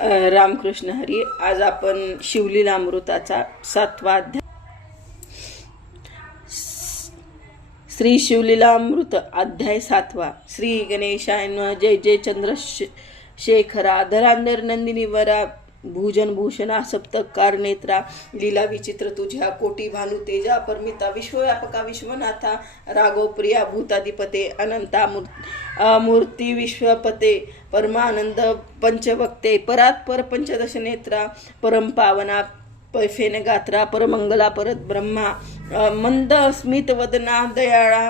रामकृष्ण हरी. आज आपण शिवलीलामृताचा 7वा अध्याय, श्री शिवलीलामृत अध्याय 7वा. श्री गणेशाय नमः. जय जय चंद्रशेखरा धरांधर नंदिनी वरा भूषणा सप्तकार नेत्रा लीला विचित्र तुझ्या कोटी भानु तेजा परमिता विश्वव्यापका विश्वनाथा राघव प्रिया भूताधिपते अनंता मूर्ती विश्वपते परमानंद पंचवक्ते परात्पर पंचदश नेत्रा परम पावना पैफेन गात्रा परमंगला परत ब्रह्मा मंद स्मित वदना दयाळा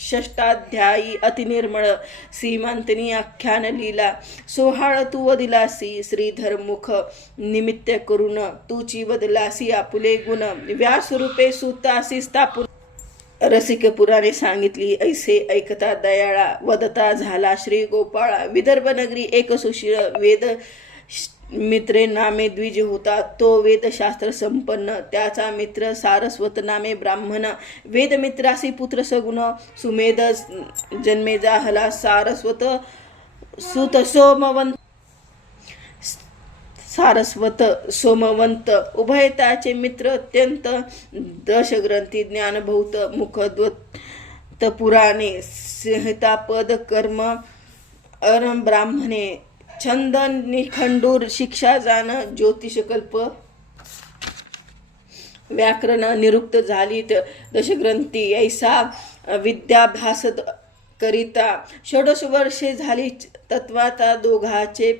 षष्टाध्यायी अतिनिर्मळ सीमांतनी आख्यान लीला सोहाळ तू वदिलासी श्रीधर मुख निमित्त करून तूची वदलासी आपुले गुण व्यासरूपे सुतासी स्थापून रसिक पुराणे सांगितली ऐसे ऐकता दयाळा वदता झाला श्री गोपाळा विदर्भ नगरी एक सुशील वेद मित्रे नामे द्विज होता तो वेदशास्त्र संपन्न त्याचा मित्र सारस्वत नामे ब्राह्मण वेदमित्रासी पुत्र सगुण सुमेध जन्मे जाहला सारस्वत सुत सोमवंत उभयताचे मित्र अत्यंत दशग्रंथी ज्ञानभूत मुखद्वत पुराणे संहिता पद कर्म अरम ब्राह्मणे छंद निखंडूर शिक्षा जाण ज्योतिषकल्प व्याकरण निरुक्त झालीत दशग्रंथी ऐसा विद्याभ्यास करिता 16 वर्षे झाली तत्वाता दोघाचे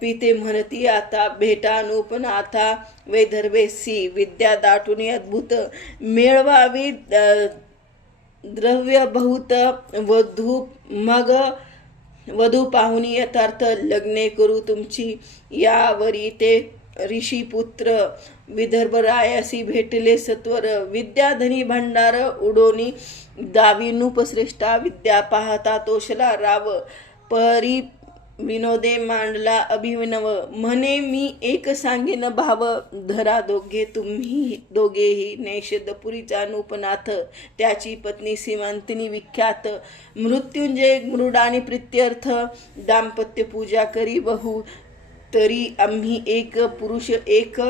पिते म्हणती आता भेटा नूपन आता वैदर्भेसी विद्या दाटून अद्भुत मिळवावी द्रव्य बहुत वधू पाहुणी यथार्थ लग्ने करू तुमची यावरी ते ऋषीपुत्र विदर्भरायासी भेटले सत्वर विद्याधनी भंडार उडोनी दावी नूपश्रेष्ठा विद्या पाहता तोषला राव परी विनोदे मांडला अभिनव म्हणे मी एक सांगेन भाव धरा दोघे तुम्ही दोघेही नेषदपुरीचा नूपनाथ त्याची पत्नी सीमांतिनी विख्यात मृत्युंजय मृडानी प्रित्यर्थ दाम्पत्य पूजा करी बहु तरी आम्ही एक पुरुष एक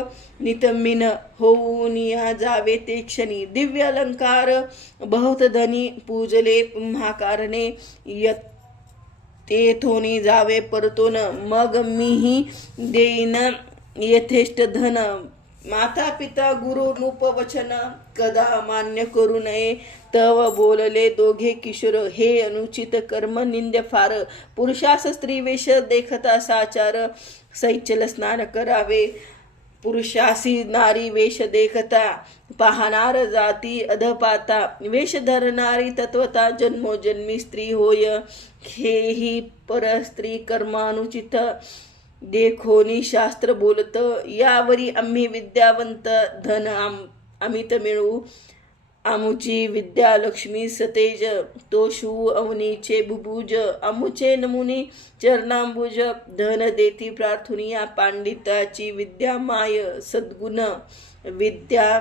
नितमिन होऊन या जावे ते क्षणी दिव्य अलंकार बहुत धनी पूजले पुम्हाकारणे यत तेथोनी जावे परतोन मग मीही देईन यथेष्ट धन माता पिता गुरु नूपवचन कदा मान्य करू नये तव बोलले दोघे किशोर हे अनुचित कर्म निंद्य फार पुरुषास स्त्री वेश देखता साचार सैचल स्नान करावे पुरुषासी नारी वेश देखता पाहणार जाती अधपाता वेश धरणारी तत्वता जन्मोजन्मी स्त्री होय हेही परस्त्री कर्मानुचित देखोनी शास्त्र बोलत यावरी आम्ही विद्यावंत धन अमित मिळू आमुची विद्या लक्ष्मी सतेज तो शिव अवनीचे बुबुज अमुचे नमुनी चरणांबुज धन देती प्रार्थुनिया पांडिताची विद्या माय सद्गुण विद्या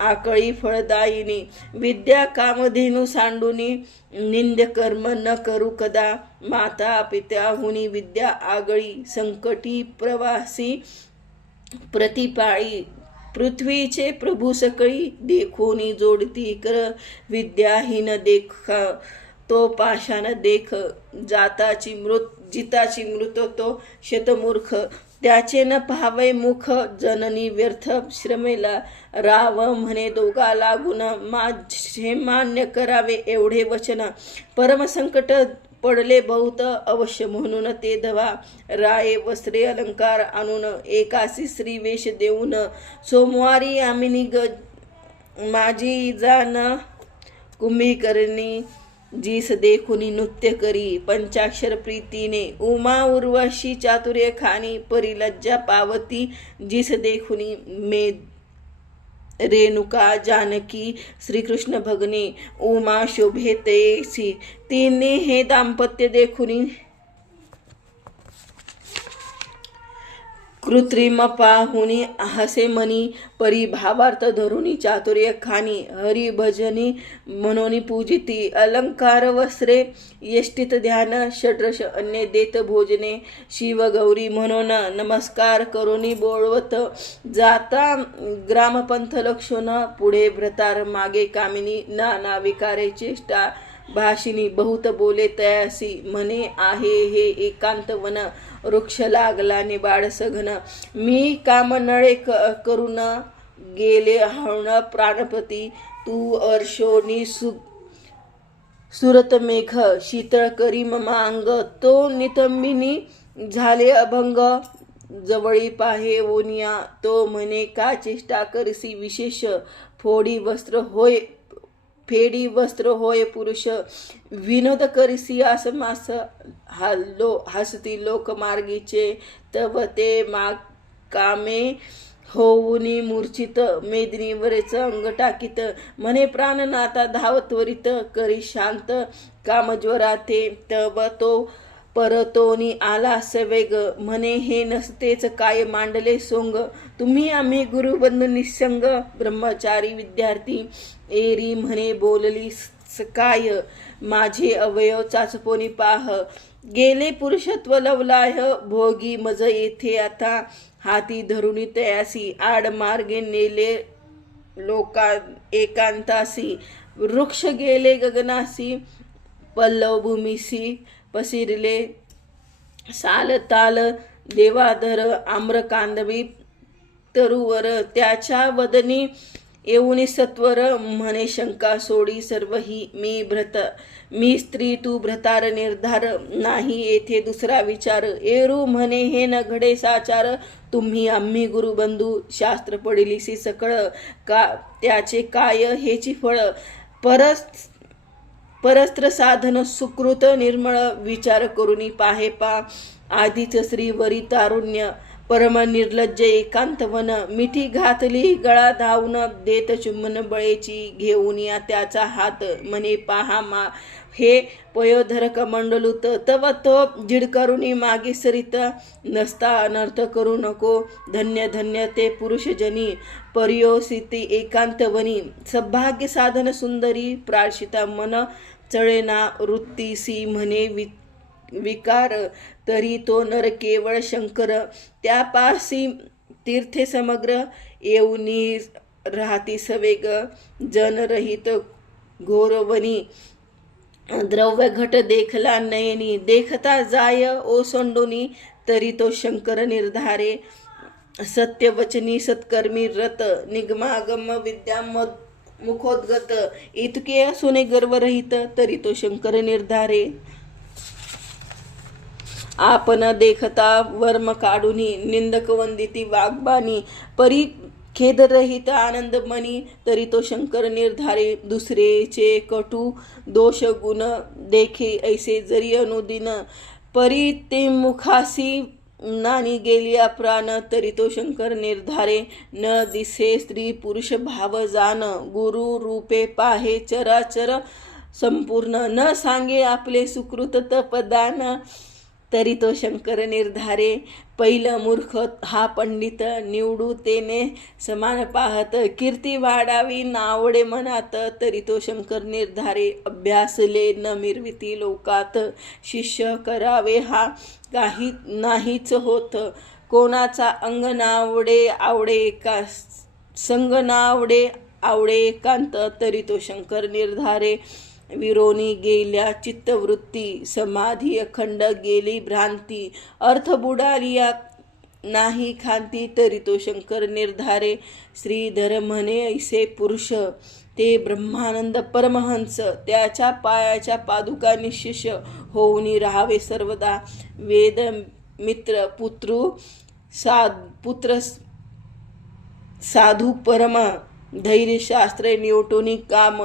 आकळी फळदायिनी विद्या कामधेनु सांडुनी निंद्य कर्म न करू कदा माता पित्याहुनी विद्या आगळी संकटी प्रवासी प्रतिपाळी पृथ्वीचे प्रभू सकळी देखोनी जोडती कर विद्याहीन देख तो पाषाण देख जिताची मृत तो शतमूर्ख त्याचे न पाहावे मुख जननी व्यर्थ श्रमेला राव म्हणे दोघा लागून माझे मान्य करावे एवढे वचन परमसंकट पडले बहुत अवश्य म्हणून ते धवा राये वस्त्रे अलंकार आणून एकासी स्त्री वेश देऊन सोमवारी आम्ही निग माझी जाण कुंभीकरणी जीस देखुनी नृत्य करी पंचाक्षर प्रीतीने उमा उर्वशी चातुर्य खानी परिलज्जा पावती जीस देखुनी मे रेणुका जानकी श्रीकृष्ण भगने उमा शोभे तेसी तिने हे दाम्पत्य देखुनी कृत्रिम पाहुनी हसे मनी, परी भावार्थ धरुनी चातुर्य खानी, हरिभजनी म्हणून पूजिती, अलंकार वस्त्रे यष्टित ध्यान, षड्रश अन्य देत भोजने, शिव गौरी म्हणून नमस्कार करुनी बोळवत, जाता ग्रामपंथ लक्षण, पुढे भ्रतार मागे कामिनी, नाना विकारे चेष्टा भाषिनी, बहुत बोले तयासी, म्हणे आहे हे एकांत वन, वृक्ष लागला निबाड सघन, मी काम नळे करून गेले हण प्राणपती, तू अर्शोनी सुरत मेघ, शीतळ करी ममांग, तो नितंबिनी झाले अभंग, जवळी पाहे ओनिया, तो म्हणे का चेष्टा करसी विशेष, फेडी वस्त्र होय पुरुष, विनोद करिसी आसमास, हसती लोक मार्गीचे, तव ते कामे होऊनी मूर्छित, मेदिनीवरेच अंग टाकीत, म्हणे प्राणनाथा धावत्वरित, करी शांत कामज्वरा ते, तव तो परतोनी आला सवेग, म्हणे हे नसतेच काय मांडले सोंग, तुम्ही आम्ही गुरुबंधू निसंग, ब्रह्मचारी विद्यार्थी एरी म्हणे बोलली सकाय, माझे अवयव चाचपोनी पाह, गेले पुरुषत्व लवलाय, भोगी मज येथे आता, हाती धरुनी तयासी, आड मार्गे नेले लोका एकांतासी, वृक्ष गेले गगनासी, पल्लव भूमीसी पसिरले साल ताल, देवाधर आम्रकांदवी तरुवर, त्याच्या वदनी येऊनी सत्वर, म्हणे शंका सोडी सर्व ही, मी स्त्री तू भ्रतार निर्धार, नाही येथे दुसरा विचार, एरू म्हणे हे न घडे साचार, तुम्ही आम्ही गुरुबंधू, शास्त्र पडिलीसी सकळ, का त्याचे काय हेची फळ, परस्त्र साधन सुकृत निर्मळ, विचार करुनी पाहे पा, आधीच श्रीवरी तारुण्य, परम निर्लज्ज एकांत वन, मिठी घातली गळा धावून, देत चुंबन बळेची घेऊन या त्याचा हात, म्हणे पहा हे पयोधर कमंडलूत, तव तो जिडकरुनी मागे सरित, नसता अनर्थ करू नको, धन्य धन्य ते पुरुषजनी, पर्योसिती एकांतवनी, सौभाग्य साधन सुंदरी, प्रार्शिता मन चळेना वृत्तीसी, म्हणे विकार, तरी तो नर केवळ शंकर, त्यापासी तीर्थे समग्र, येऊनी राहती सवेग, जनरहित घोरवनी, द्रव्य घट देखला नयनी, देखता जाय ओसंडोनी, तरी तो शंकर निर्धारे, सत्यवचनी सत्कर्मी रत, निगमागम विद्या मुखोद्गत, इतके असूने गर्वरहित, तरी तो शंकर निर्धारे, आपण देखता वर्म काढुनी, निंदक वंदिती वाग्बानी, परी खेदरहित आनंद मनी, तरी तो शंकर निर्धारे, दुसरेचे कटू दोष गुण देखे ऐसे जरी अनुदिन, परी ते मुखासी नानी गेली प्राण, तरी तो शंकर निर्धारे, न दिसे स्त्री पुरुष भाव जान, गुरु रूपे पाहे चराचर संपूर्ण, न सांगे आपले सुकृत तपदान, तरी तो शंकर निर्धारे, पैल मूर्ख हा पंडित, निवडू तेने समान पाहत, कीर्ती वाढावी नावडे मनात, तरी तो शंकर निर्धारे, अभ्यासले न मिरविती लोकात, शिष्य करावे हा काही नाहीच होत, कोणाचा अंग नावडे आवडे का संग नावडे आवडे एकांत, तरी तो शंकर निर्धारे, विरोनी गेल्या चित्तवृत्ती, समाधी अखंड गेली भ्रांती, अर्थ बुडालिया नाही खांती, तरी तो शंकर निर्धारे, श्रीधर म्हणे ऐसे पुरुष, ते ब्रह्मानंद परमहंस, त्याच्या पायाच्या पादुका निशिष्य होऊनी राहावे सर्वदा, वेद मित्र पुत्र साधू परम, धैर्यशास्त्रे निवटोनी काम,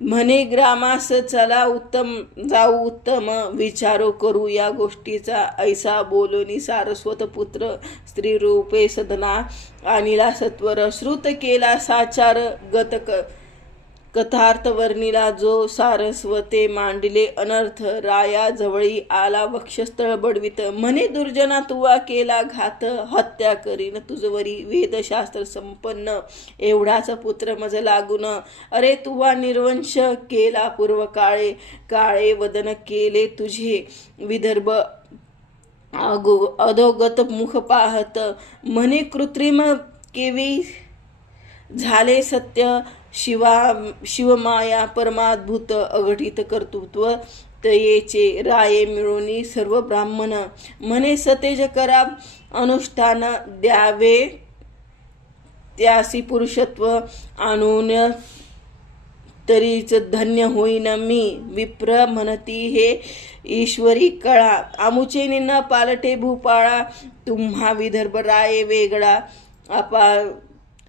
म्हणे ग्रामास चला उत्तम जाऊ उत्तम, विचारो करू या गोष्टीचा, ऐसा बोलोनी सारस्वत पुत्र, स्त्री रूपे सदना आणिला सत्वर, श्रुत केला साचार, कथार्थ वर्णिला जो सारस्वते मांडिले अनर्थ राया जवळी आला वक्षस्थळ बडवित म्हणे दुर्जना तुवा केला घात हत्या करीन तुझवरी वेदशास्त्र संपन्न एवढाच पुत्र मज लागून अरे तुवा निर्वंश केला पूर्व काळे काळे वदन केले तुझे विदर्भ अधोगत मुख पाहत म्हणे कृत्रिम केवी झाले सत्य शिवमाया परमाद्भुत अघटित कर्तृत्व तयेचे राये मिळवणी सर्व ब्राह्मण म्हणे सतेज करा अनुष्ठान द्यावे त्यासी पुरुषत्व आणून तरीच धन्य होईन मी विप्र म्हणती हे ईश्वरी कळा आमुचे न पालटे भूपाळा तुम्हा विदर्भ राये वेगळा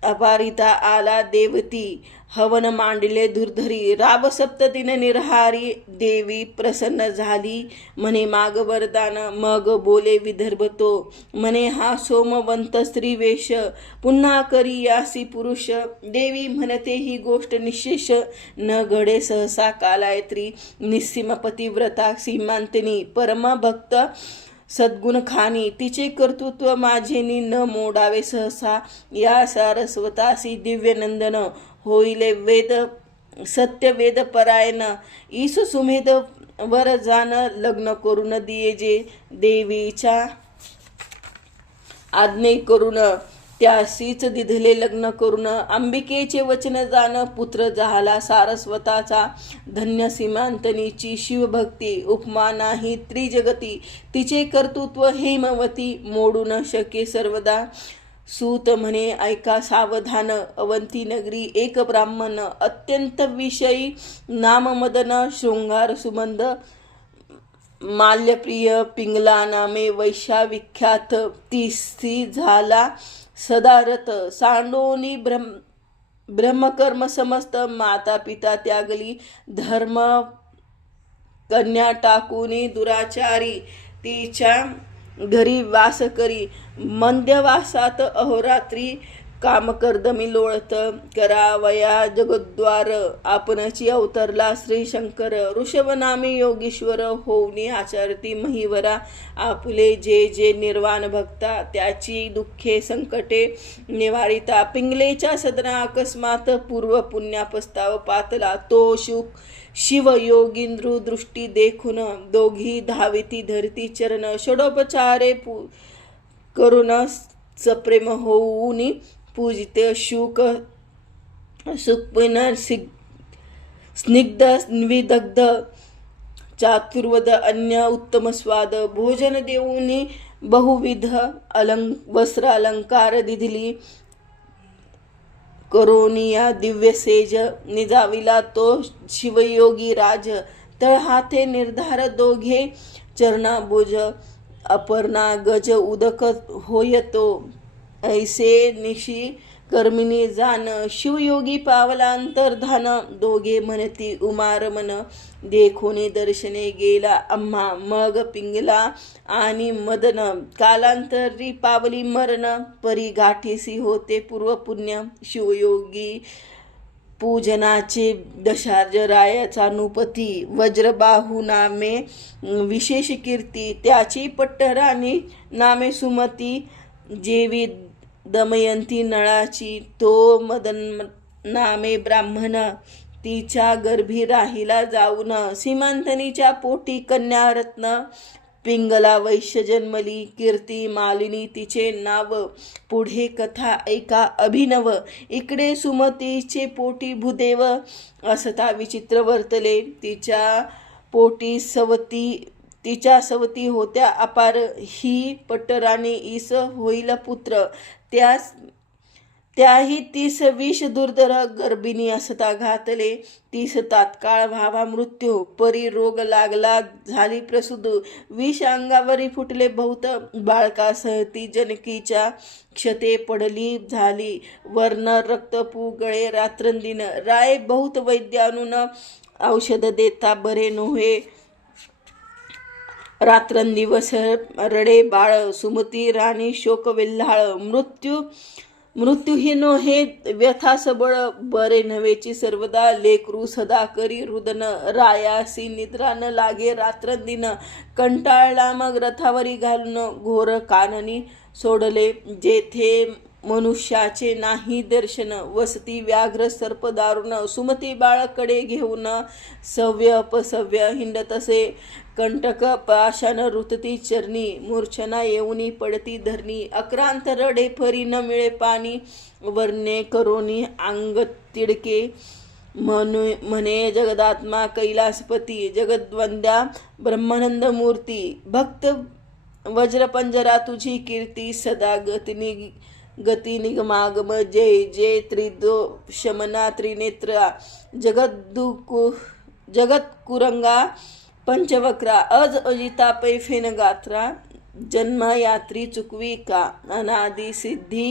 अपारिता आला देवती हवन मांडले दुर्धरी राब सप्तदिन निर्हारी देवी प्रसन्न झाली म्हणे माग वरदान मग बोले विदर्भ तो म्हणे हा सोमवंत स्त्रीवेश पुन्हा करी यासी पुरुष देवी म्हणते ही गोष्ट निशेष न घडे सहसा कालायत्री निस्सीम पतिव्रता सीमांतनी परम भक्त सद्गुण खानी तिचे कर्तृत्व माझेनी न मोडावे सहसा या सारस्वतासी दिव्यनंदन होईले वेद सत्य वेद परायण ईस सुमेध वर जान लग्न करून दिये जे देवीच्या आज्ञे करून त्यासीच दिधले लग्न करून अंबिकेचे वचन जाण पुत्र झाला सारस्वताचा धन्य सीमांतनीची शिवभक्ती उपमा नाही त्रिजगती तिचे कर्तृत्व हेमवती मोडू न शके सर्वदा सूत म्हणे ऐका सावधान अवंती नगरी एक ब्राह्मण अत्यंत विषयी नाममदन शृंगार सुबंध माल्यप्रिय पिंगला नामे वैशाविख्यात तिस्सी झाला सदारथ सांडोनी ब्रह्मकर्म समस्त माता पिता त्यागली धर्म कन्या टाकूनी दुराचारी तिच्या घरी वास करी मंद्यवासात अहोरात्री कामकर्दमी लोळत करावया जगद्वार आपणची अवतरला श्री शंकर ऋषभनामी योगीश्वर होऊनी आचरती महिवरा आपले जे जे निर्वाण भक्ता त्याची दुःखे संकटे निवारिता पिंगलेच्या सदना अकस्मात पूर्व पुण्यापस्ताव पातला तो शिवयोगींद्र दृष्टी देखून दोघी धाविती धरती चरण षडोपचारे करून सप्रेम होऊनी पूजिते शुक सुखपिन स्निग्ध विदग्ध चातुर्वद अन्य उत्तम स्वाद भोजन देऊनी बहुविध वस्त्र अलंकार दिधली करोनिया दिव्य सेज निजाविला तो शिवयोगी राज तळहाते निर्धार दोघे चरणाबुज अपर्णा गज उदक होयतो ऐसे निशी कर्मिनी जान शिवयोगी पावला अंतर्धान दोघे म्हणती उमारमन देखोनी दर्शने गेला आम्हा मग पिंगला आणि मदन कालांतरी पावली मरण परी गाठीसी होते पूर्व पुण्य शिवयोगी पूजनाचे दशार्ज रायाचा नुपती वज्रबाहू नामे विशेष कीर्ती त्याची पट्टराणी नामे सुमती जेवी दमयंती नळाची तो मदन नामे ब्राह्मण तिच्या गर्भी राहिला जाऊन सीमांतनीच्या पोटी कन्यारत्न पिंगला वैश्य जन्मली कीर्ती मालिनी तिचे नाव पुढे कथा ऐका अभिनव इकडे सुमतीचे पोटी भूदेव असता विचित्र वर्तले तिच्या पोटी तिच्या सवती होत्या अपार ही पट्टराणी ईस होईल पुत्र त्याही 30 विष दुर्धर गर्भिणी असता घातले 30 तात्काळ व्हावा मृत्यू परी रोग लागला झाली प्रसूद विष अंगावरी फुटले बहुत बाळकासह जनकीच्या क्षते पडली झाली वर्ण रक्त पुगळे रात्रंदिन राय बहुत वैद्यानुन औषध देता बरे नव्हे रात्रंदिवस रडे बाळ सुमती राणी शोक वेल्हाळ मृत्यू मृत्यूहीनो हे व्यथा सबळ बरे नव्हेची सर्वदा लेकरू सदा करी रुदन रायासी निद्रा न लागे रात्रंदिन कंटाळला मग रथावरी घालून घोर काननी सोडले जेथे मनुष्याचे नाही दर्शन वसती व्याघ्र सर्प दारुण सुमती बाळकडे घेऊन सव्य अपसव्य हिंडतसे कंटक पाशान रुतती चरणी मूर्छना येऊनी पडती धरणी अक्रांत रडे फरी न मिळे पाणी वर्णे करोनी अंग तिडके म्हणे जगदात्मा कैलासपती जगद्वंद्या ब्रह्मानंद मूर्ती भक्त वज्रपंजरा तुझी कीर्ती सदा गती निगमागम जय जय त्रिदो शमना त्रिनेत्रा जगत कुरंगा पंचवक्रा अज अजिता पैफेन गात्रा जन्मयात्री चुकवी का अनादि सिद्धी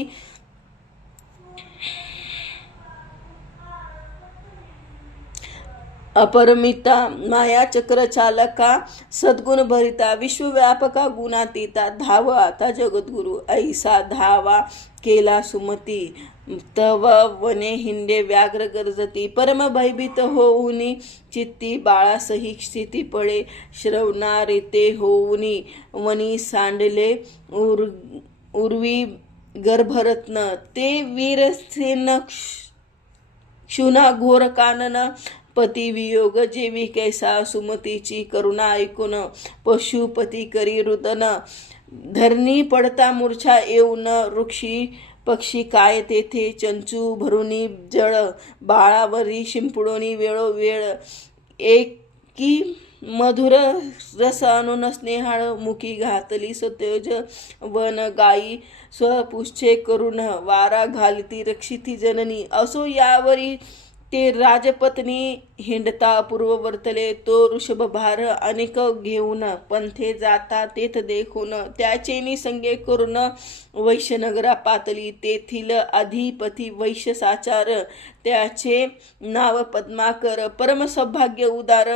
अपरमिता माया चक्र चालका सद्गुण भरिता विश्वव्यापका गुणातीता धाव आता जगद्गुरु ऐसा धावा केला सुमती तव वने हिंडे व्याघ्र गर्जती परम भयभीत होऊनी चित्ती बाळासही स्थिती पळे श्रवणारिते होऊनी वनी सांडले उर्वी गर्भरत्न ते वीरसेन क्षुना घोर कानन पती वियोग जेवी कैसा सुमतीची करुणा ऐकून पशुपती करी रुदन धरणी पडता मूर्छा येऊन वृक्षी पक्षी काय तेथे चंचू भरुनी जळ बाळावरी शिंपडोनी वेळोवेळ एकी मधुर रस आणून स्नेहाळ मुखी घातली सतेज वन गायी स्वपुच्छे करून वारा घालती रक्षिती जननी असो यावरी ते राजपत्नी हिंडता पूर्व वर्तले तो ऋषभभार अनेक घेऊन पंथे जाता तेथ देखून त्याचेनी संगे करून वैश्यनगरा पातली तेथील अधिपती वैश्य साचार त्याचे नाव पद्माकर परम सौभाग्य उदार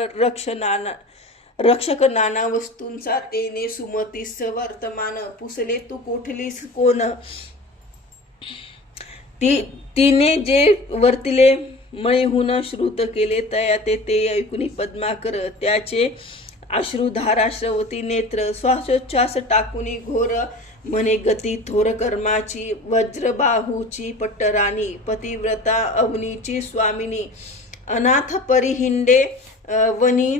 रक्षक नाना वस्तूंचा तेने सुमतीस वर्तमान पुसले तू कोठलीस कोण तिने जे वर्तिले मळीहून श्रुत केले तया ते ऐकुनी पद्माकर त्याचे अश्रुधारा श्रवती नेत्र श्वासोच्छ्वास टाकुनी घोर म्हणे गती थोर कर्माची वज्रबाहूची पट्टराणी पतिव्रता अवनीची स्वामिनी अनाथ परिहिंडे वनी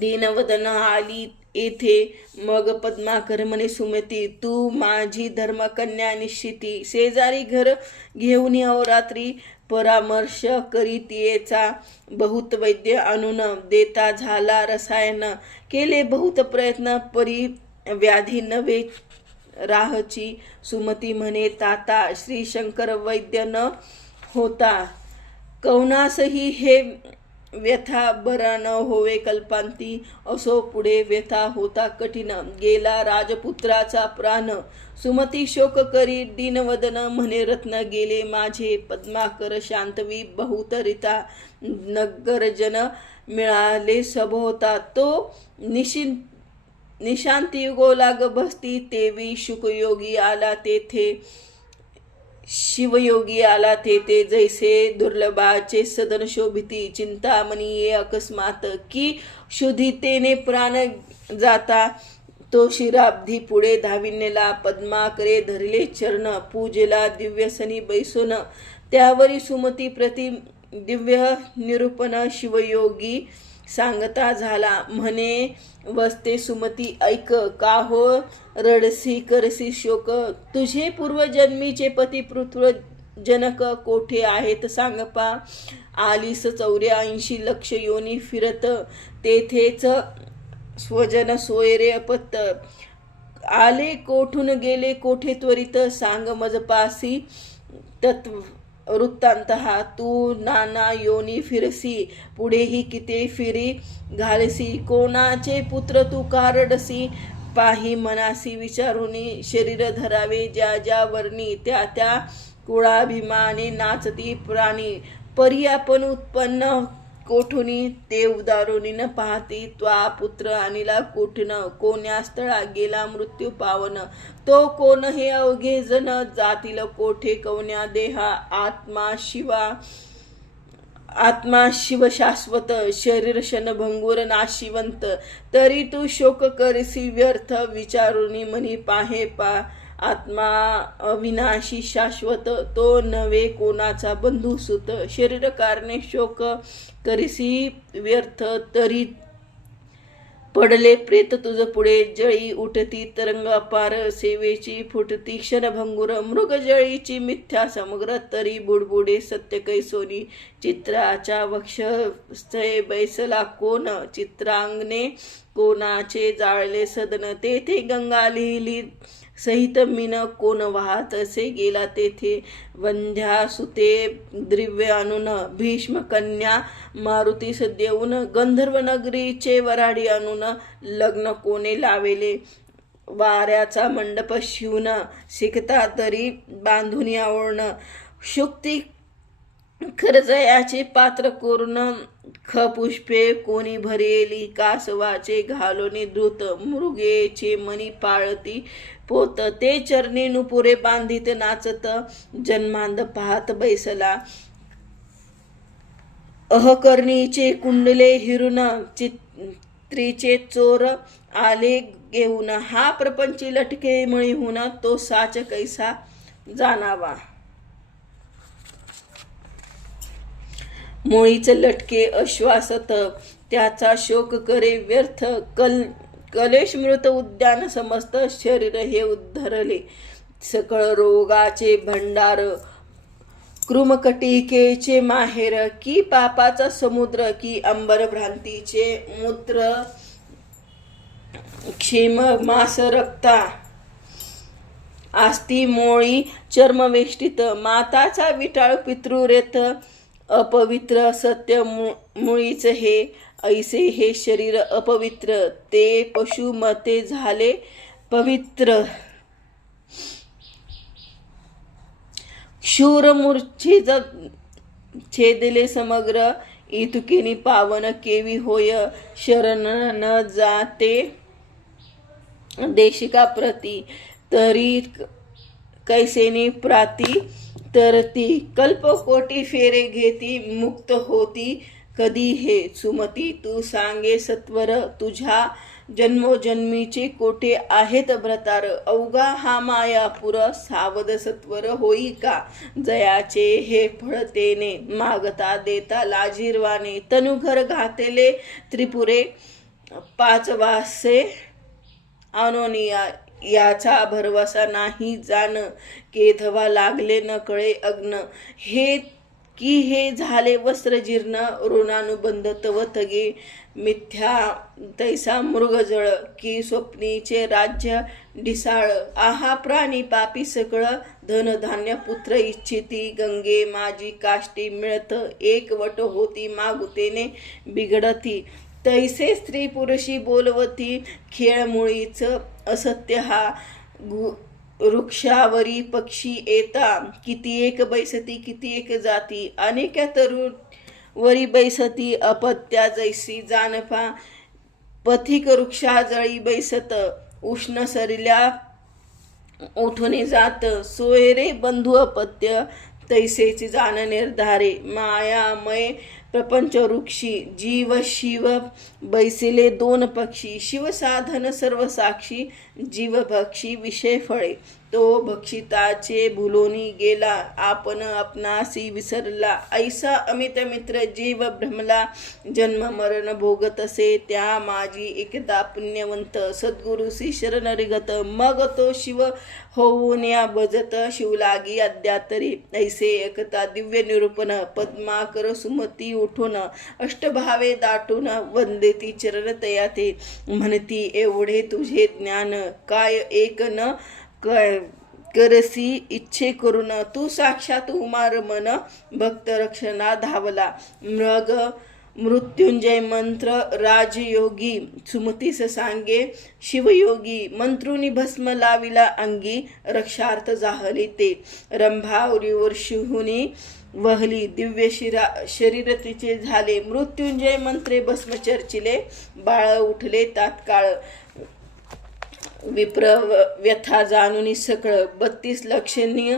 दीनवदन आली येथे मग पद्माकर म्हणे सुमती तू माझी धर्मकन्या निश्चिती शेजारी घर घेऊन अवरात्री परामर्श करीत येचा बहुत वैद्य आणून देता झाला रसायन केले बहुत प्रयत्न परी व्याधी नव्हे राहची सुमती म्हणे ताता श्री शंकर वैद्य न होता कौनासही हे व्यथा बरा न होवे कल्पांती असो पुढे व्यथा होता कठीण गेला राजपुत्राचा प्राण सुमती शोक करी दीनवदन म्हणे रत्न गेले माझे पद्माकर शांतवी बहुतरिता नगरजन मिळाले सभोवता तो निशांती गोलाग बसती तेवी शुकयोगी आला तेथे शिवयोगी आला तेथे जैसे दुर्लभाचे सदन शोभिती चिंतामणी ये अकस्मात की शुद्धीतेने प्राण जाता तो शिराब्धी पुढे धाविनेला पद्माकरे धरले चरण पूजेला दिव्यसनी बैसून त्यावरी सुमती प्रति दिव्य निरूपण शिवयोगी सांगता झाला म्हणे वसते सुमती ऐक का हो रडसी करसी शोक तुझे पूर्वजन्मीचे पती पृथ्व जनक कोठे आहेत सांग पा आलीस 84 लक्ष योनी फिरत तेथेच स्वजन सोयरे अपत आले कोठून गेले कोठे त्वरित सांग मजपासी तत्व वृत्तांत हा तू नाना योनी फिरसी पुढेही किती फिरी घालसी कोणाचे पुत्र तू कारडसी पाही मनासी विचारुनी शरीर धरावे ज्या ज्या वर्णी त्या त्या कुळाभिमाने नाचती प्राणी परी आपण उत्पन्न कोठुनी ते उदारुनी न पाहती त्वा पुत्र आणिला कोठन कोण्या स्थळा गेला मृत्यू पावन तो कोण हे अवघे जण जातील कोठे कवन्या देहा आत्मा शिव शाश्वत शरीर क्षणभंगुर नाशिवंत तरी तू शोक करसी व्यर्थ विचारुनी मनी पाहे आत्मा अविनाशी शाश्वत तो नवे कोणाचा बंधू सुत शरीर कारणे शोक करिसी व्यर्थ तरी पडले प्रेत तुझ पुढे जळी उठती तरंग अपार सेवेची फुटती क्षणभंगुर मृग जळीची मिथ्या समग्र तरी बुडबुडे सत्य कैसोनी चित्राच्या वक्ष स्थळे बैसला कोण चित्रांगणे कोणाचे जाळले सदन तेथे गंगा लिहिली सहित मीन कोण वाहत असे गेला तेथे वंध्या सुते द्रव्य आणून भीष्म कन्या मारुतीस देऊन गंधर्व नगरीचे वराडी आणून लग्न कोणे लावेले वाऱ्याचा मंडप शिवून शिकता तरी बांधून आवरण शुक्ती खरजयाचे पात्र करून खपुष्पे कोणी भरेली कासवाचे घालोनी द्रुत मृगेचे मनी पाळती पोत ते चरणी नुपुरे बांधित नाचत जन्मांध पाहत बैसला अहकर्णीचे कुंडले हिरून चित्रीचे चोर आले घेऊन हा प्रपंची लटके मळीहून तो साच कैसा जाणावा मोळीच लटके अश्वासत त्याचा शोक करे व्यर्थ कलेश मृत उद्यान समस्त शरीर हे उद्धरले सकळ रोगाचे भंडार कृमकटिकेचे माहेर की पापाचा समुद्र की अंबर भ्रांतीचे मूत्र क्षेम मास रक्ता आस्ती मोळी चर्मवेष्टित माताचा विटाळ पितृरेत अपवित्र सत्य मुळीच हे ऐसे हे शरीर अपवित्र ते पशुमते झाले पवित्र शूरमूर्छे छेदले समग्र इतुकेनी पावन केवी होय शरण न जाते देशिका प्रती तरी कैसेनी प्राती तर ती कल्पकोटी फेरे घेती मुक्त होती कधी हे सुमती तू सांगे सत्वर तुझ्या जन्मोजन्मीचे कोठे आहेत भ्रतार अवघा हा मायापुर सावध सत्वर होई का जयाचे हे फळतेने मागता देता लाजीरवाने तनुघर घातेले त्रिपुरे पाचवासे अनोनिया याचा भरवसा नाही जाण केधवा लागले न कळे अग्न हे की हे झाले वस्त्र जीर्ण ऋणानुबंध तव तगे मिथ्या तैसा मृगजळ की स्वप्नीचे राज्य ढिसाळ आहा प्राणी पापी सकळ धनधान्य पुत्र इच्छिती गंगे माझी काष्टी मिळत एक वट होती मागुतेने बिघडती तैसे स्त्री पुरुषी बोलवती खेळ मुळीच असत्य हा वृक्षावरी पक्षी येता किती एक बैसती किती एक जाती अनेक तरुण वरी बैसती अपत्या जैसी जानपा पथिक वृक्षा जळी बैसत उष्ण सरिल्या उठून जात सोयरे बंधू अपत्य तैसेची जाण निर्धारे मायामय प्रपंच वृक्षी जीव शिव बैसिले दोन पक्षी शिव साधन सर्व साक्षी जीव भक्षी विषय फळे तो भक्षिताचे भुलोनी गेला आपण आपणासी विसरला ऐसा अमित मित्र जीव भ्रमला जन्म मरण भोगत असे त्या माझी एकदा पुण्यवंत सद्गुरुसी शरण रिगत मग तो शिव होऊन या भजत शिवलागी अद्यातरी ऐसे एकता दिव्य निरूपण पद्माकर सुमती उठून अष्टभावे दाटून वंदेती चरण तयाते म्हणती एवढे तुझे ज्ञान काय एक न करसी इच्छे करून तू साक्षात उमार मन भक्त रक्षणा धावला मृग मृत्युंजय मंत्र राजयोगी सुमतीस सांगे शिवयोगी मंत्रुनी भस्म लाविला अंगी रक्षार्थ जाहली ते रंभा उरीवर शिहुनी वहली दिव्य शरीर तिचे झाले मृत्युंजय मंत्रे भस्म चर्चिले बाळ उठले तात्काळ विप्र व्यथा जाणून सकळ 32 लक्षणीय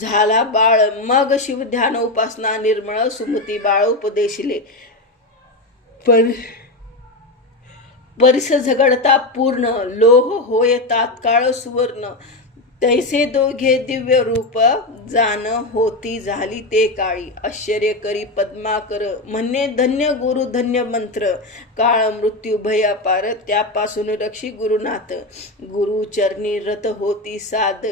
झाला बाळ मग शिव ध्यान उपासना निर्मळ सुमती बाळ उपदेशिले परिस झगडता पूर्ण लोह होय तात्काळ सुवर्ण तैसे दोघे दिव्य रूप जाण होती झाली ते काळी आश्चर्य करी पद्माकर म्हणणे धन्य गुरु धन्य मंत्र काळ मृत्यू भय अपार त्यापासून रक्षी गुरुनाथ गुरु चरणी रत होती साध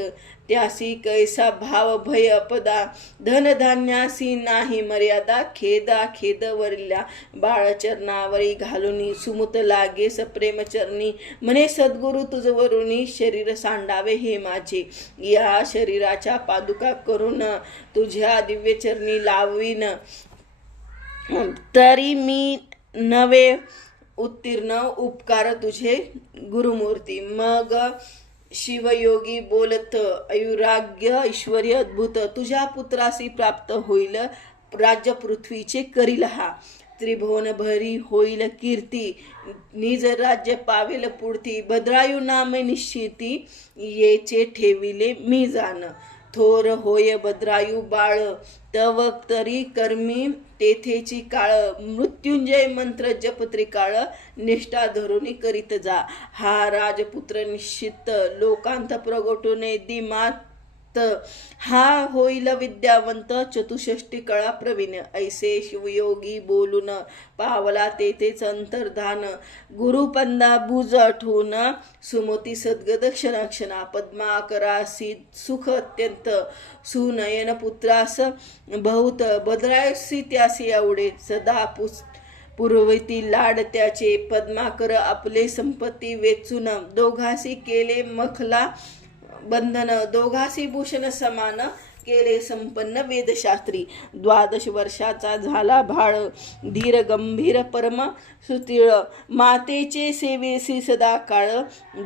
त्यासी कैसा भाव भय अपदा धन धान्यासी नाही मर्यादा खेदा खेद वरल्या बाळचरणावरी घालूनी सुमुत लागे सप्रेम चरणी म्हणे सद्गुरु तुझवरुनी शरीर सांडावे हे माझे या शरीराच्या पादुका करून तुझ्या दिव्य चरणी लावीन तरी मी नवे उत्तीर्ण उपकार तुझे गुरुमूर्ती मग शिवयोगी बोलत आयुराग्य ऐश्वर्य अद्भुत तुझ्या पुत्रासी प्राप्त होईल राज्य पृथ्वीचे करील हा त्रिभुवन भरी होईल कीर्ती निज राज्य पावेल पुढती भद्रायू नामे निश्चिती येचे ठेविले मी जाण थोर होय भद्रायू बाळ तव तरी कर्मी तेथेची काळ मृत्युंजय मंत्र जप त्रिकाळ निष्ठा धरून करीत जा हा राजपुत्र निश्चित लोकांत प्रगटूने दिमात हा होईल विद्यावंत चतुष्षष्टी कळा प्रवीण ऐसे शिवयोगी बोलून पावला तेथेच अंतर्धान गुरुपंदा बुज आठवून सुमती सद्गद क्षणा पद्माकरासी सुख अत्यंत सुनयन पुत्रास बहुत भद्रायसी त्यासी आवडे सदा पुरवती लाड त्याचे पद्माकर आपले संपत्ती वेचून दोघासी केले मखला बंधन दोघासी भूषण समान केले संपन्न वेदशास्त्री 12 वर्षाचा झाला भाळ धीर गंभीर परम सुतीळ मातेचे सेवेसी सदा काळ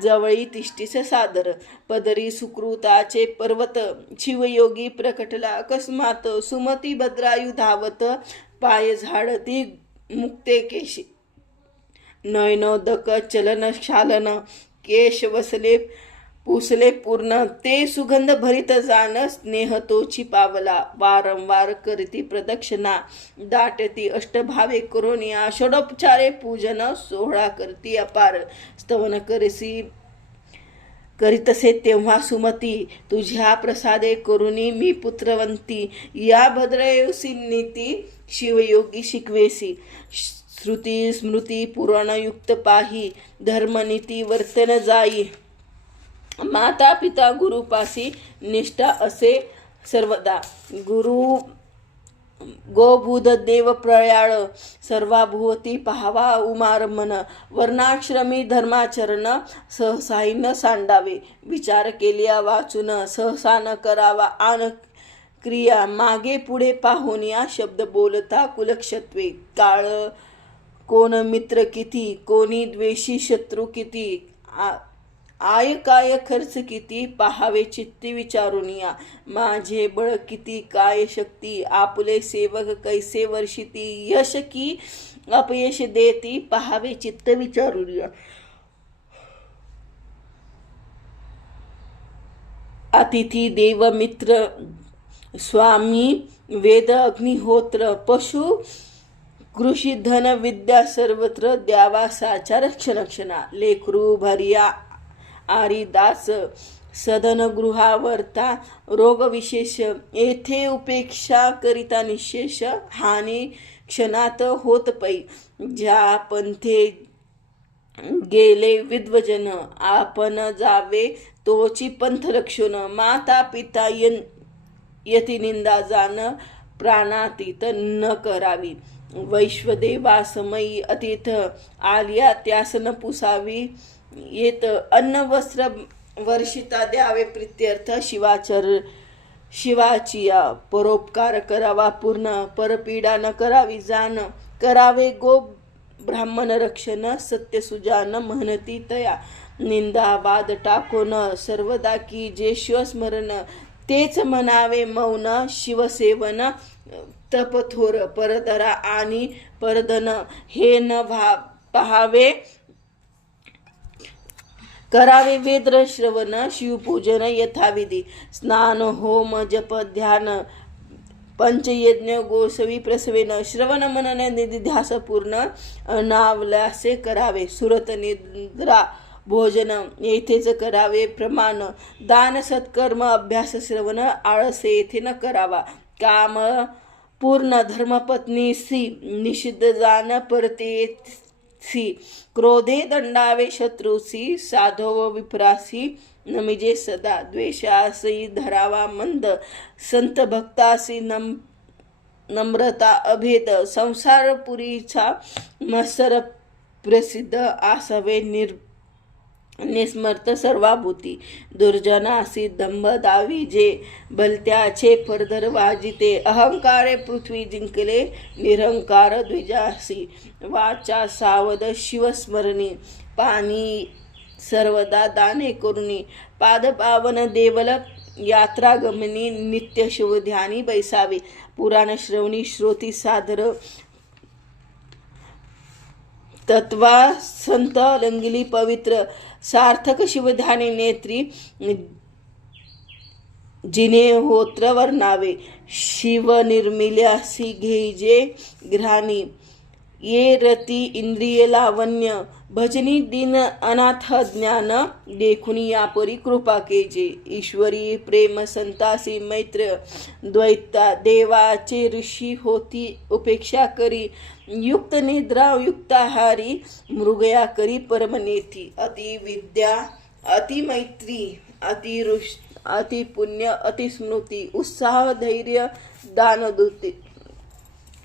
जवळी तिष्ठीस सादर पदरी सुकृताचे पर्वत शिवयोगी प्रकटला अकस्मात सुमती भद्रायू धावत पाय झाडती मुक्ते केशी नयनोदक चलन शालन केश वसले पुसले पूर्ण ते सुगंध भरित जाण स्नेह तोची पावला वारंवार करती प्रदक्षिणा दाटती अष्टभावे करोनिया षडोपचारे पूजन सोहळा करती अपार स्तवन करसी करीतसे तेव्हा सुमती तुझ्या प्रसादे करुणी मी पुत्रवंती या भद्रयोसी नीती शिवयोगी शिकवेसी श्रुती स्मृती पुराणयुक्त पाही धर्मनीती वर्तन जाई माता पिता गुरुपासी निष्ठा असे सर्वदा गुरु गोबुध देव प्रयाळ सर्वाभूवती पाहावा उमारमन वर्णाश्रमी धर्माचरण सहसाही न सांडावे विचार केलिया वाचून सहसा न करावा आन क्रिया मागे पुढे पाहून या शब्द बोलता कुलक्षत्वे काळ कोण मित्र किती कोणी द्वेषी शत्रू किती आय काय खर्च किती पाहावे चित्ती विचारून या माझे बळ किती काय शक्ती आपले सेवक कैसे वर्षिती यश की अपयश देती पाहावे चित्त विचारून या अतिथी देव मित्र स्वामी वेद अग्निहोत्र पशु कृषी धन विद्या सर्वत्र द्यावा साचार क्षणक्षणा लेकरू भरिया आरिदास सदन गृहावरता रोग विशेष येथे उपेक्षा करिता निशेष हानी क्षणात होत पै ज्या पंथे गेले विद्वजन आपण जावे तोची पंथ लक्षण माता पिता यती निंदा जाण प्राणातीत न करावी वैश्वदेवासमयी अतिथ आलिया त्यास न पुसावी येत अन्न वस्त्र वर्षिता द्यावे प्रित्यर्थ शिवाची परोपकार करावा पूर्ण परपीडा न करावी जाण करावे गो ब्राह्मण रक्षण सत्यसुजान महनती तया निंदा वाद टाकोन सर्वदा की जे शिवस्मरण तेच म्हणावे मौन शिवसेवन तपथोर परधरा आणि परधन हे न पहावे करावे वेद श्रवण शिवपूजन यथाविधी स्नान होम जप ध्यान पंचयज्ञ गोसवी प्रसवेन श्रवण मनन निधिध्यास पूर्ण अनावल्यासे करावे सुरत निद्रा भोजन येथेच करावे प्रमाण दान सत्कर्म अभ्यास श्रवण आळसे येथे न करावा काम पूर्ण धर्मपत्नीसी निषिद्ध जान परतेसी क्रोधे दंडावे शत्रूसी साधव विप्रासी नमिजे सदा द्वेषासी धरावा मंद संत भक्तासी नम्रता अभेद संसारपुरीचा मत्सर प्रसिद्ध आसवे निस्मर्त सर्वाभूती दुर्जनासी दंभ दावी जे भलत्याचे परधर वाजिते अहंकारे पृथ्वी जिंकले निरंकार द्विजासी वाचा सावध शिवस्मरणी पाणी सर्वदा दाने करुणी पादपावन देवल यात्रा गमनी नित्य शिवध्यानी बैसावे पुराण श्रवणी श्रोती सादर तत्वा संत लंगिली पवित्र सार्थक शिवध्यानी नेत्री जिने होत्र वर्णावे शिव निर्मिल्यासी घेजे घ्राणी ये रती इंद्रिय लावण्य भजनी दिन अनाथ ज्ञान देखुनी यापरी कृपा केजे ईश्वरी प्रेम संतासी मैत्र द्वैता देवाचे ऋषी होती उपेक्षा करी युक्त निद्रा युक्ताहारी मृगया करी परमनेती अति विद्या अति मैत्री अति अति पुण्य अति स्मृती उत्साह धैर्य दानदूती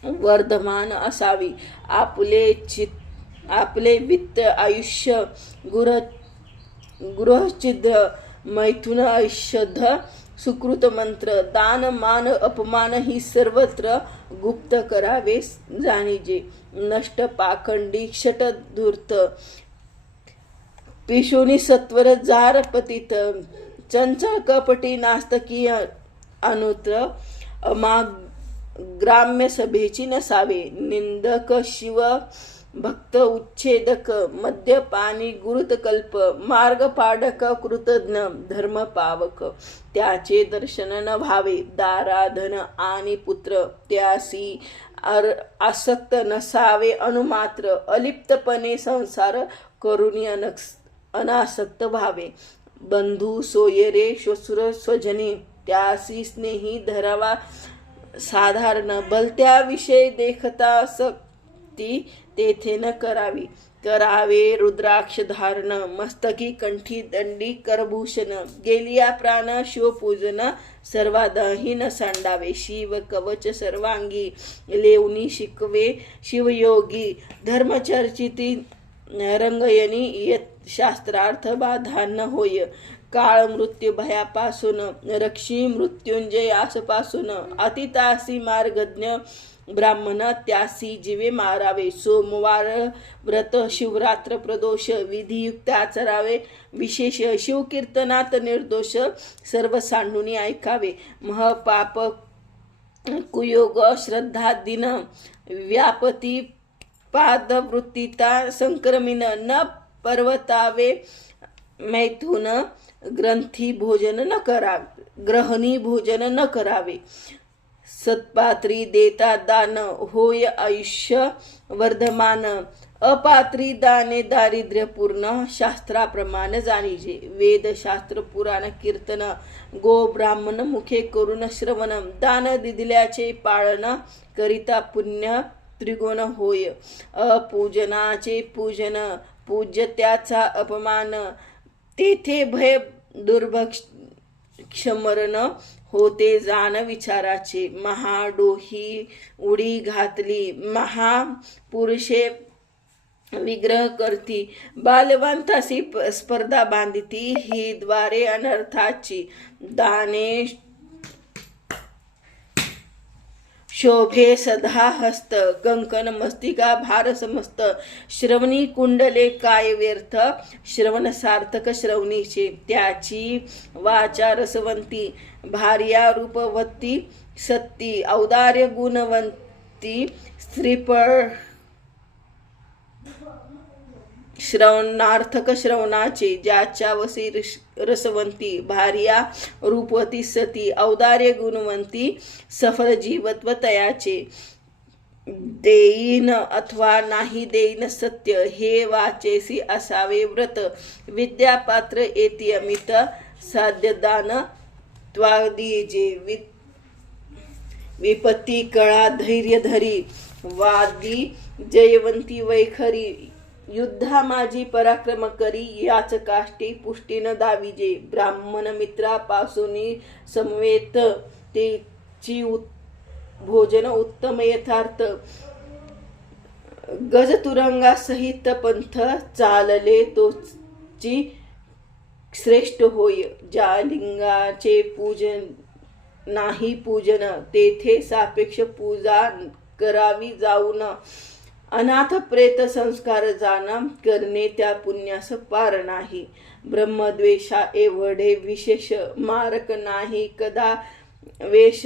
वर्धमान असावी आपले वित्त आयुष्य गृहचिद्र मैथुन ऐषध सुकृत मंत्र दान मान अपमान ही सर्वत्र गुप्त करावे जाणीजे नष्ट पाखंडी क्षट धूर्त पिशोनी सत्वर जार पतित चंचल कपटी नास्तकीय अनुत्र ग्राम्य सभेची नसावे निंदक शिव भक्त उच्छेदक मद्यपानी गुरुतकल्प मार्ग पाडक कृतज्ञ धर्म पावक त्याचे दर्शन न व्हावे दाराधन आणि पुत्र त्यासी आसक्त नसावे अनुमात्र अलिप्तपणे संसार करुणी अनासक्त व्हावे बंधू सोयरे श्वशुर स्वजनी त्यासी स्नेही धरावा साधारण भलत्या विषय देखता सक्ती तेथे न करावी करावे रुद्राक्ष धारण मस्तकी कंठी दंडी करभूषण गेलिया प्राण शिवपूजन सर्वादही न सांडावे शिव कवच सर्वांगी लेवनी शिकवे शिवयोगी धर्मचर्चिती रंगयनी यत शास्त्रार्थ बाधा न होय काळ मृत्यू भयापासून रक्षी मृत्युंजयासपासून अतितासी मार्गज्ञ ब्राह्मण त्यासी जीवे मारावे सोमवार व्रत शिवरात्र प्रदोष विधियुक्त आचरावे विशेष शिवकीर्तनात निर्दोष सर्व सांडूनी ऐकावे महपाप कुयोग श्रद्धा दिन व्यापती पादवृत्तीता संक्रमिन न पर्वतावे मैथुन ग्रंथी भोजन न करावे ग्रहणी भोजन न करावे सत्पात्री देता दान होय आयुष्य वर्धमान अपात्री दाने दारिद्र्य पूर्ण शास्त्राप्रमाणे जाणीजे वेद शास्त्र पुराण कीर्तन गो ब्राह्मण मुखे करून श्रवण दान दिदिल्याचे पाळन करिता पुण्य त्रिगुण होय अपूजनाचे पूजन पूज्य त्याचा अपमान तेथे भय दुर्भक्षमरण होते जाण विचाराचे महाडोही उडी घातली महापुरुषे विग्रह करती बालवंतासी स्पर्धा बांधिती ही द्वारे अनर्थाची दाने शोभे सदा हस्त कंकण मस्तिका भार समस्त श्रवणी कुंडले काय व्यर्थ श्रवण सार्थक श्रवणीचे त्याची वाचा रसवंती भार्या रूपवती सत्ती औदार्य गुणवंती स्त्रीपळ श्रवणार्थक श्रवणाचे ज्याच्या वसी रसवंती भार्या रूपवती सती औदार्य गुणवंती सफल जीवत्व तयाचे देईन अथवा नाही देईन सत्य हे वाचेसी असावे व्रत विद्यापात्र येती अमित साध्य दान त्वादीजे विपत्ती कळा धैर्य धरी वादी जयवंती वैखरी युद्धा माझी पराक्रम करी याच काष्टी पुष्टीन दाविजे ब्राह्मण मित्रापासून समवेत तेची भोजन उत्तम यथार्थ गजतुरंगा सहित पंथ चालले तोची श्रेष्ठ होय ज्या लिंगाचे पूजन नाही पूजन तेथे सापेक्ष पूजा करावी जाऊन अनाथ प्रेत संस्कार जाण करणे त्या पुण्यास पार नाही ब्रह्मद्वेषा एवढे विशेष मारक नाही कदा वेश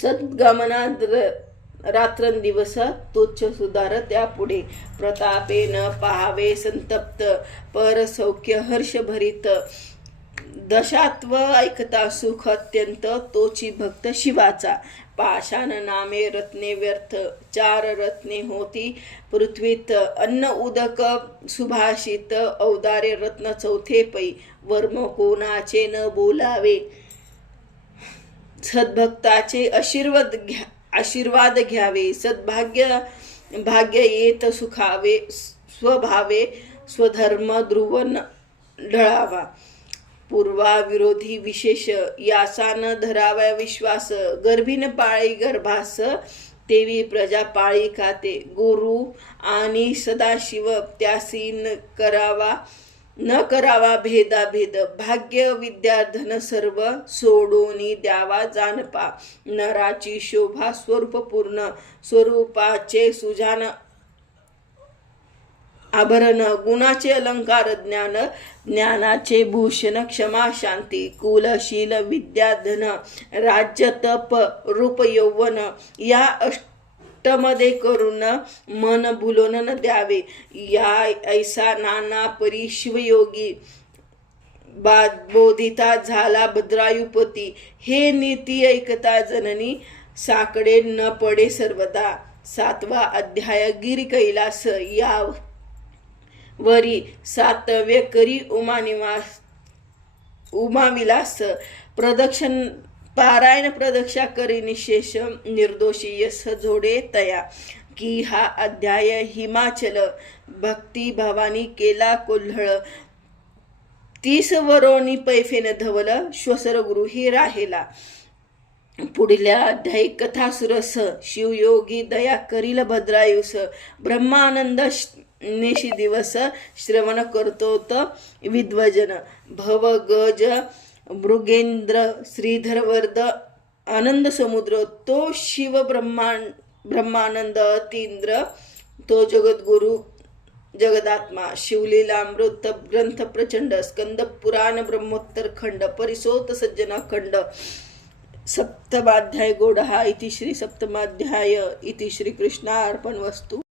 सद्गमना रात्रंदिवस तुच्छ सुधार त्यापुढे प्रतापे न पाहावे संतप्त परसौख्य हर्षभरित दशात्व ऐकता सुख अत्यंत तोची भक्त शिवाचा पाषाण नामे रत्ने व्यर्थ चार रत्ने होती पृथ्वीत अन्न उदक सुभाषित औदार्य रत्न चौथे पै वर्म कोणाचे न बोलावे सद्भक्ताचे आशीर्वाद घ्यावे भाग्य येत सुखावे स्वभावे स्वधर्म ध्रुव ढळावा पूर्वाविरोधी विशेष यासा न धरावा विश्वास गर्भीन पाळी गर्भास तेवी प्रजा पाळी खाते गुरु आणि सदाशिव त्यासी न करावा भेदाभेद भाग्य विद्याधन सर्व सोडोनी द्यावा जानपा नराची शोभा स्वरूपपूर्ण स्वरूपाचे सुजान आभरण गुणाचे अलंकार ज्ञानाचे भूषण क्षमा शांती कुलशील विद्या धन राज्य तप रूप यौवन या अष्टमध्ये करून मन भुलून न द्यावे या ऐसा नाना परी शिवयोगी बोधिता झाला भद्रायुपती हे नीती ऐकता जननी साकडे न पडे सर्वदा 7वा अध्याय गिरी कैलास या वरी 7वे करी उमाविलास प्रदक्षिण पारायण प्रदक्षा करी निशेष निर्दोषी यश जोडे तया की हा अध्याय हिमाचल भक्ती भावानी केला कोल्हळ 30 वरोनी पैफेन धवल श्वसर गृही राहिला पुढल्या अध्यायी कथासुरस शिवयोगी दया करील भद्रायुस ब्रह्मानंद नेशी दिवस श्रवण करतोत विद्वजन भव गज मृगेंद्र श्रीधर वर्द आनंद समुद्र तो शिव ब्रह्मानंद अतींद्र तो जगद्गुरु जगदात्मा शिवलीलामृत ग्रंथ प्रचंड स्कंद पुराण ब्रह्मोत्तर खंड परिसोत सज्जना खंड 7वाध्याय गोडहा इति श्री 7माध्याय इति श्री कृष्णार्पण वस्तु